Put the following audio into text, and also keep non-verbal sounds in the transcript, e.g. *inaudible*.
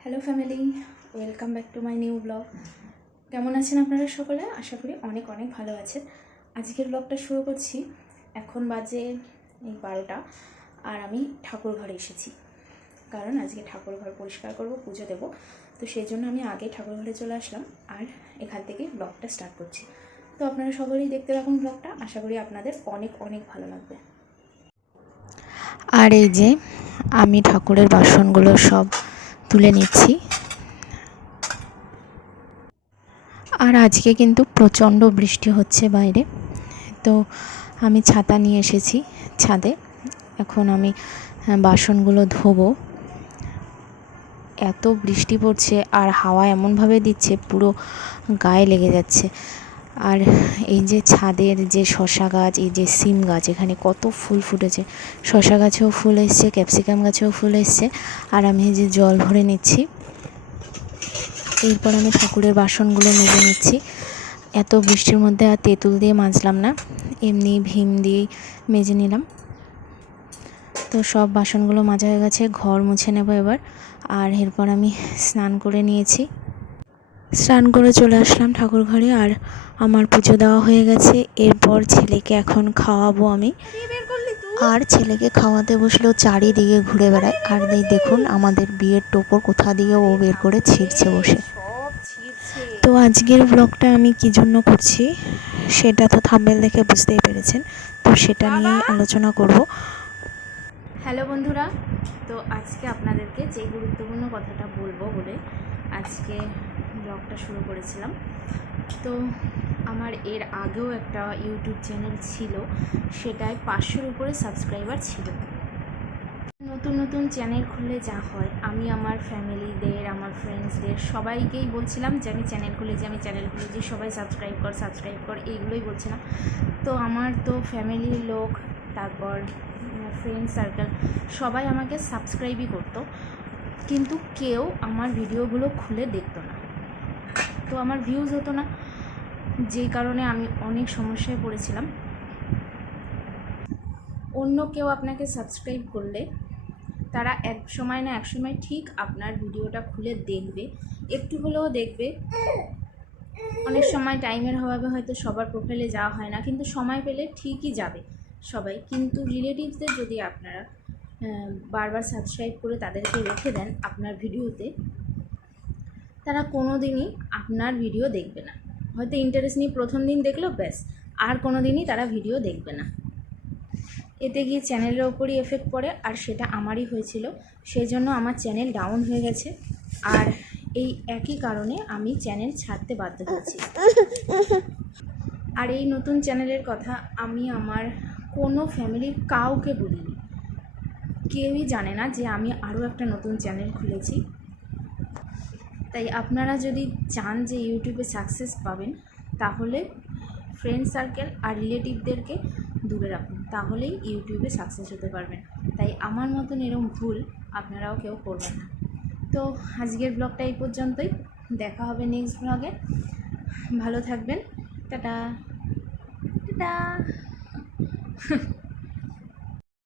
Hello family welcome back to my new blog কেমন আছেন আপনারা সকলে? আশা করি অনেক অনেক ভালো আছেন। আজকের ব্লগটা শুরু করছি। এখন বাজে এই বারোটা। আর আমি ঠাকুর ঘরে এসেছি। কারণ আজকে ঠাকুর ঘর পরিষ্কার করব, পুজো দেব। তো সেই জন্য আমি আগে ঠাকুর ঘরে চলে আসলাম আর এখান থেকে ব্লগটা স্টার্ট করছি। তো আপনারা সকলেই দেখতে থাকুন ব্লগটা আশা করি আপনাদের অনেক অনেক ভালো লাগবে। আর এই যে আমি ঠাকুরের বাসনগুলো সব তুলে নিচ্ছি। আর আজকে কিন্তু প্রচণ্ড বৃষ্টি হচ্ছে বাইরে। তো আমি ছাতা নিয়ে এসেছি ছাদে। এখন আমি বাসনগুলো ধোবো। এত বৃষ্টি পড়ছে আর হাওয়া এমনভাবে দিচ্ছে, পুরো গায়ে লেগে যাচ্ছে। আর এই যে ছাদের যে শশা গাছ, এই যে সিম গাছ, এখানে কত ফুল ফুটেছে। শশা গাছেও ফুল এসছে, ক্যাপসিকাম গাছেও ফুল এসছে। আর আমি এই যে জল ভরে নিচ্ছি। এরপর আমি ঠাকুরের বাসনগুলো মেজে নিচ্ছি। এত বৃষ্টির মধ্যে আর তেঁতুল দিয়ে মাজলাম না। এমনি ভীম দিয়েই মেজে নিলাম। তো সব বাসনগুলো মাজা হয়ে গেছে, ঘর মুছে নেব এবার। আর এরপর আমি স্নান করে নিয়েছি। স্নান করে চলে আসলাম ঠাকুর ঘরে আর আমার পুজো দেওয়া হয়ে গেছে। এরপর ছেলেকে এখন খাওয়াবো আমি। আর ছেলেকে খাওয়াতে বসলেও চারিদিকে ঘুরে বেড়ায়। আর এই দেখুন আমাদের বিয়ের টোপর কোথা দিয়ে ও বের করে ছিঁড়ছে বসে। তো আজকের ব্লগটা আমি কি জন্য করছি সেটা তো থাম্বেল দেখে বুঝতেই পেরেছেন। তো সেটা নিয়েই আলোচনা করব। হ্যালো বন্ধুরা, তো আজকে আপনাদেরকে যে গুরুত্বপূর্ণ কথাটা বলব বলে আজকে ব্লগটা শুরু করেছিলাম। তো আমার এর আগেও একটা ইউটিউব চ্যানেল ছিল, সেটায় পাঁচশোর উপরে সাবস্ক্রাইবার ছিল। নতুন নতুন চ্যানেল খুললে যা হয়, আমি আমার ফ্যামিলিদের আমার ফ্রেন্ডসদের সবাইকেই বলছিলাম যে আমি চ্যানেল খুলেছি আমি চ্যানেল খুলেছি সবাই সাবস্ক্রাইব কর সাবস্ক্রাইব কর, এইগুলোই বলছিলাম। তো আমার তো ফ্যামিলির লোক, তারপর ফ্রেন্ড সার্কেল সবাই আমাকে সাবস্ক্রাইবই করতো, কিন্তু কেউ আমার ভিডিওগুলো খুলে দেখতো না। তো আমার ভিউজ হতো না। যেই কারণে আমি অনেক সমস্যায় পড়েছিলাম। অন্য কেউ আপনাকে সাবস্ক্রাইব করলে, তারা এক সময় না এক সময় ঠিক আপনার ভিডিওটা খুলে দেখবে। একটু হলেও দেখবে। অনেক সময় টাইমের অভাবে হয়তো সবার প্রোফাইলে যাওয়া হয় না, কিন্তু সময় পেলে ঠিকই যাবে সবাই। কিন্তু রিলেটিভসদের যদি আপনারা বারবার সাবস্ক্রাইব করে তাদেরকে রেখে দেন আপনার ভিডিওতে তারা কোনো দিনই আপনার ভিডিও দেখবে না। হয়তো ইন্টারেস্ট নিয়ে প্রথম দিন দেখল, ব্যাস। আর কোনো দিনই তারা ভিডিও দেখবে না। এতে গিয়ে চ্যানেলের ওপরই এফেক্ট পড়ে, আর সেটা আমারই হয়েছিল। সেই জন্য আমার চ্যানেল ডাউন হয়ে গেছে। আর এই একই কারণে আমি চ্যানেল ছাড়তে বাধ্য হয়েছি। আর এই নতুন চ্যানেলের কথা আমি আমার কোনো ফ্যামিলির কাউকে বলিনি। কেউই জানে না যে আমি আরও একটা নতুন চ্যানেল খুলেছি। তাই আপনারা যদি চান যে ইউটিউবে সাকসেস পাবেন, তাহলে ফ্রেন্ড সার্কেল আর রিলেটিভদেরকে দূরে রাখুন, তাহলেই ইউটিউবে সাকসেস হতে পারবেন। তাই আমার মতন এরকম ভুল আপনারাও কেউ করবেন না। তো আজকের ব্লগটা এই পর্যন্তই। দেখা হবে নেক্সট ব্লগে ভালো থাকবেন। টাটা। টাটা। *laughs*